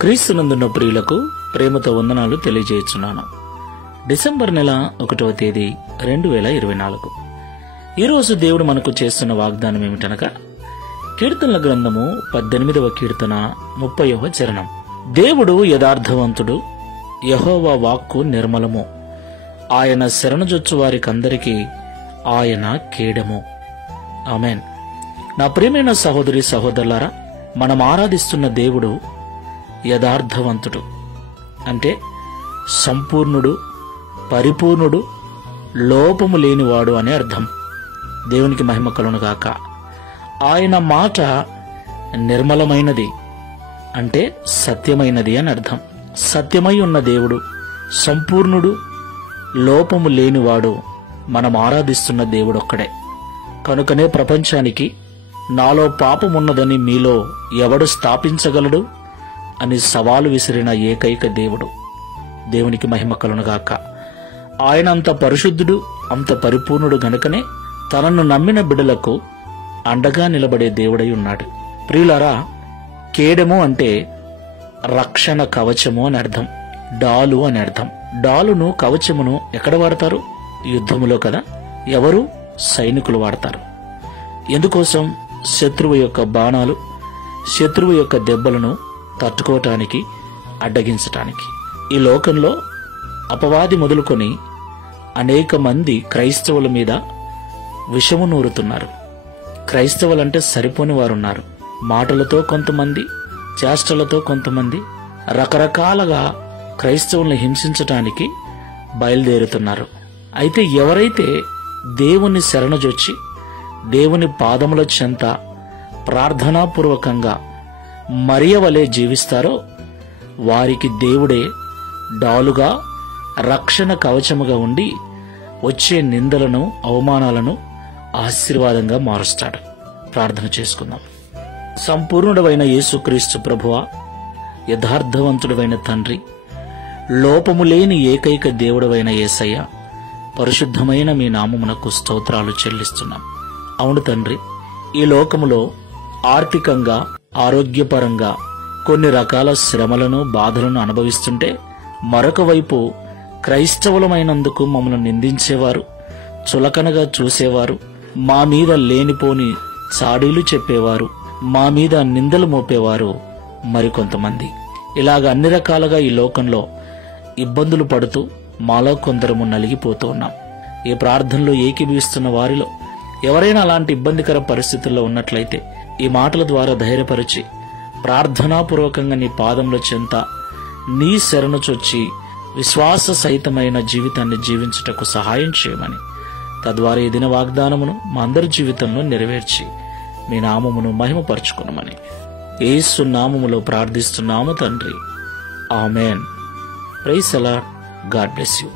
క్రీస్తునందున్న ప్రియులకు ప్రేమతో వందనాలు తెలియజేస్తున్నాను. డిసెంబర్ నెల 1వ తేదీ 2024. ఈరోజు దేవుడు మనకు చేస్తున్న వాగ్దానం ఏమిటనగా, కీర్తనల గ్రంథము 18వ కీర్తన 30వ చరణం. దేవుడు యథార్థవంతుడు, యెహోవా వాక్కు నిర్మలము, ఆయన శరణుజొచ్చు వారికందరికీ ఆయన కేడము. ఆమేన్. నా ప్రియమైన సహోదరి సహోదరులారా, మనం ఆరాధిస్తున్న దేవుడు యథార్థవంతుడు అంటే సంపూర్ణుడు, పరిపూర్ణుడు, లోపము లేనివాడు అని అర్థం. దేవునికి మహిమ కలుగునుగాక. ఆయన మాట నిర్మలమైనది అంటే సత్యమైనది అని అర్థం. సత్యమై ఉన్న దేవుడు, సంపూర్ణుడు, లోపము లేనివాడు మనం ఆరాధిస్తున్న దేవుడు ఒక్కడే. కనుకనే ప్రపంచానికి నాలో పాపమున్నదని మీలో ఎవడు స్థాపించగలడు అని సవాలు విసిరిన ఏకైక దేవుడు. దేవునికి మహిమ కలుగునుగాక. ఆయన అంత పరిశుద్ధుడు, అంత పరిపూర్ణుడు గనుకనే తనను నమ్మిన బిడ్డలకు అండగా నిలబడే దేవుడై ఉన్నాడు. ప్రియులారా, కేడము అంటే రక్షణ కవచము అని అర్థం, డాలు అని అర్థం. డాలును, కవచమును ఎక్కడ వాడతారు? యుద్ధములో కదా. ఎవరు? సైనికులు వాడతారు. ఎందుకోసం? శత్రువు యొక్క బాణాలు, శత్రువు యొక్క దెబ్బలను తట్టుకోవటానికి, అడ్డగించటానికి. ఈ లోకంలో అపవాది మొదలుకొని అనేక మంది క్రైస్తవుల మీద విషము నూరుతున్నారు. క్రైస్తవులంటే సరిపోని వారున్నారు. మాటలతో కొంతమంది, చేష్టలతో కొంతమంది రకరకాలుగా క్రైస్తవుల్ని హింసించటానికి బయలుదేరుతున్నారు. అయితే ఎవరైతే దేవుని శరణుజొచ్చి దేవుని పాదముల చెంత ప్రార్థనాపూర్వకంగా మరియ వలె జీవిస్తారో వారికి దేవుడే డాలుగా, రక్షణ కవచముగా ఉండి వచ్చే నిందలను, అవమానాలను ఆశీర్వాదంగా మారుస్తాడు. ప్రార్థన చేసుకుందాం. సంపూర్ణుడైన యేసుక్రీస్తు ప్రభువా, యథార్థవంతుడైన తండ్రి, లోపము లేని ఏకైక దేవుడవైన యేసయ్య, పరిశుద్ధమైన మీ నామమునకు స్తోత్రాలు చెల్లిస్తున్నాం. అవును తండ్రి, ఈ లోకములో ఆర్థికంగా, ఆరోగ్యపరంగా కొన్ని రకాల శ్రమలను, బాధలను అనుభవిస్తుంటే మరొక వైపు క్రైస్తవులమైనందుకు మమ్మల్ని నిందించేవారు, చులకనగా చూసేవారు, మా మీద లేనిపోని చాడీలు చెప్పేవారు, మా మీద నిందలు మోపేవారు మరికొంతమంది. ఇలాగ అన్ని రకాలుగా ఈ లోకంలో ఇబ్బందులు పడుతూ మాలో కొందరము నలిగిపోతూ ఉన్నాం. ఈ ప్రార్థనలో ఏకీభవిస్తున్న వారిలో ఎవరైనా అలాంటి ఇబ్బందికర పరిస్థితుల్లో ఉన్నట్లయితే ఈ మాటల ద్వారా ధైర్యపరిచి ప్రార్థనాపూర్వకంగా నీ పాదముల చెంత నీ శరణు చొచ్చి విశ్వాస సహితమైన జీవితాన్ని జీవించుటకు సహాయం చేయమని, తద్వారా ఈ దిన వాగ్దానమును మా అందరి జీవితంలో నెరవేర్చి మీ నామమును మహిమపరచుకునమని యేసు నామములో ప్రార్థిస్తున్నాము తండ్రి. Amen. Praise the lord. God bless you.